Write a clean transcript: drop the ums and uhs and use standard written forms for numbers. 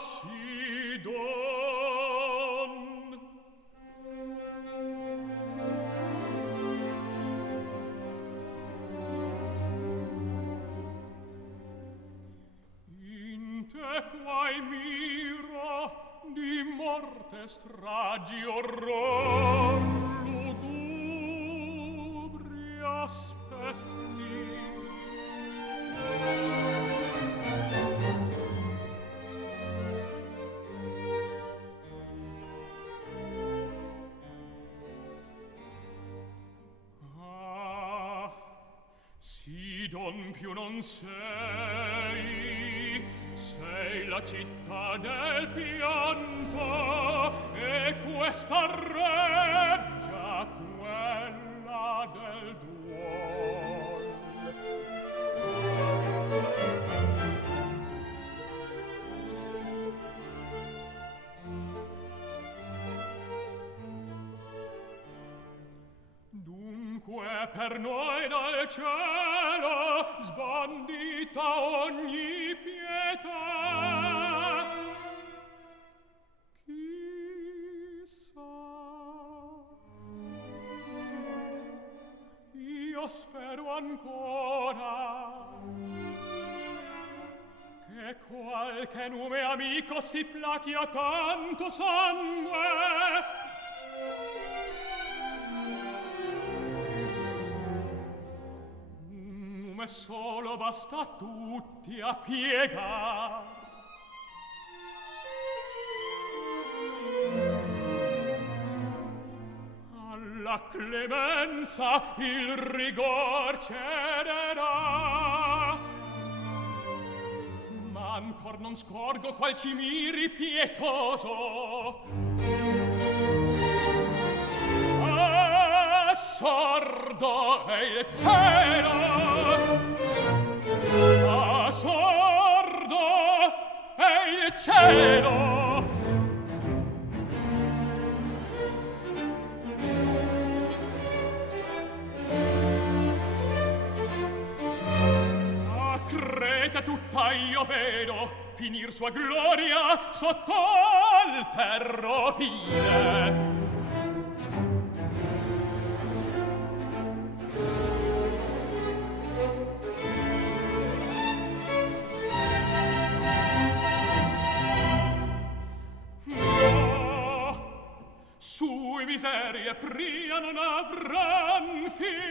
Sidon. In te quai mira di morte stragi orror lugubri aspetti. Ah, Sidon più non sei, sei la città del pianto, e questa reggia quella del duol. Dunque per noi dal cielo sbandita ogni pietà. Chissà, io spero ancora che qualche nume amico si plachi a tanto sangue. Come solo basta a tutti a piegar. Alla clemenza il rigor cederà, ma ancor non scorgo qual ci miri pietoso. Sordo è il cielo, ah, sordo è il cielo. A Creta tutta io vedo finir sua gloria sotto al terrofile. Sui miserie pria non avran fine.